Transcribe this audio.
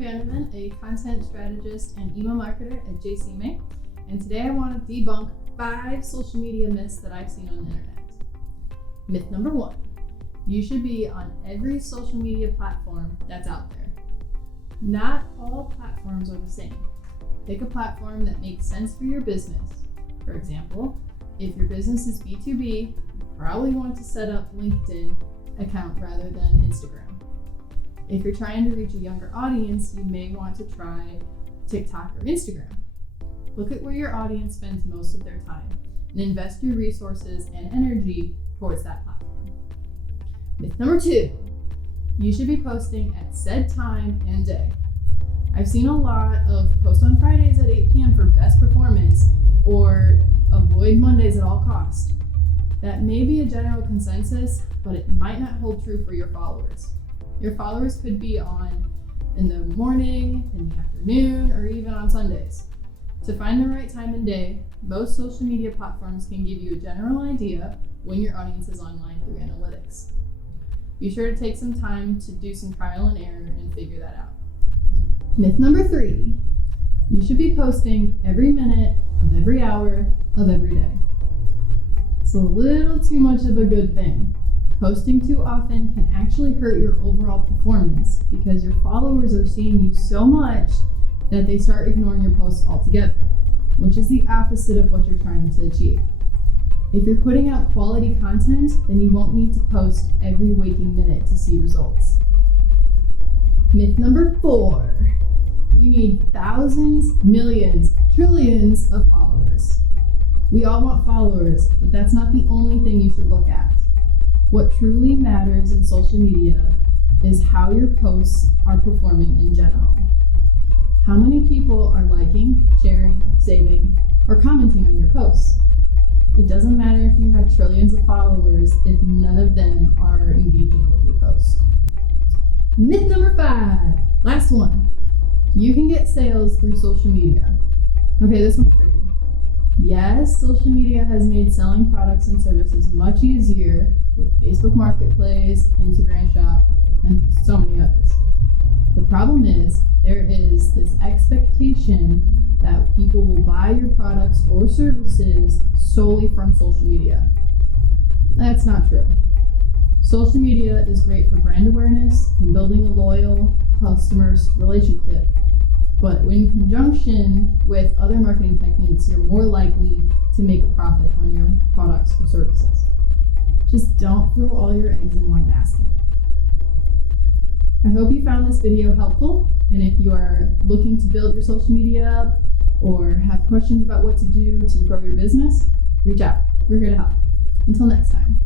Vander, a content strategist and email marketer at JCMA, and today I want to debunk 5 social media myths that I've seen on the internet. Myth number 1, you should be on every social media platform that's out there. Not all platforms are the same. Pick a platform that makes sense for your business. For example, if your business is B2B, you probably want to set up LinkedIn account rather than Instagram. If you're trying to reach a younger audience, you may want to try TikTok or Instagram. Look at where your audience spends most of their time and invest your resources and energy towards that platform. Myth number 2, you should be posting at said time and day. I've seen a lot of post on Fridays at 8 p.m. for best performance or avoid Mondays at all costs. That may be a general consensus, but it might not hold true for your followers. Your followers could be on in the morning, in the afternoon, or even on Sundays. To find the right time and day, most social media platforms can give you a general idea when your audience is online through analytics. Be sure to take some time to do some trial and error and figure that out. Myth number 3, you should be posting every minute of every hour of every day. It's a little too much of a good thing. Posting too often can actually hurt your overall performance because your followers are seeing you so much that they start ignoring your posts altogether, which is the opposite of what you're trying to achieve. If you're putting out quality content, then you won't need to post every waking minute to see results. Myth number 4, you need thousands, millions, trillions of followers. We all want followers, but that's not the only thing you should look at. What truly matters in social media is how your posts are performing in general. How many people are liking, sharing, saving, or commenting on your posts? It doesn't matter if you have trillions of followers if none of them are engaging with your posts. Myth number 5, last one. You can get sales through social media. Okay, this one's tricky. Yes, social media has made selling products and services much easier with Facebook Marketplace, Instagram Shop, and so many others. The problem is there is this expectation that people will buy your products or services solely from social media. That's not true. Social media is great for brand awareness and building a loyal customer's relationship. But in conjunction with other marketing techniques, you're more likely to make a profit on your products or services. Just don't throw all your eggs in one basket. I hope you found this video helpful, and if you are looking to build your social media up or have questions about what to do to grow your business, reach out. We're here to help. Until next time.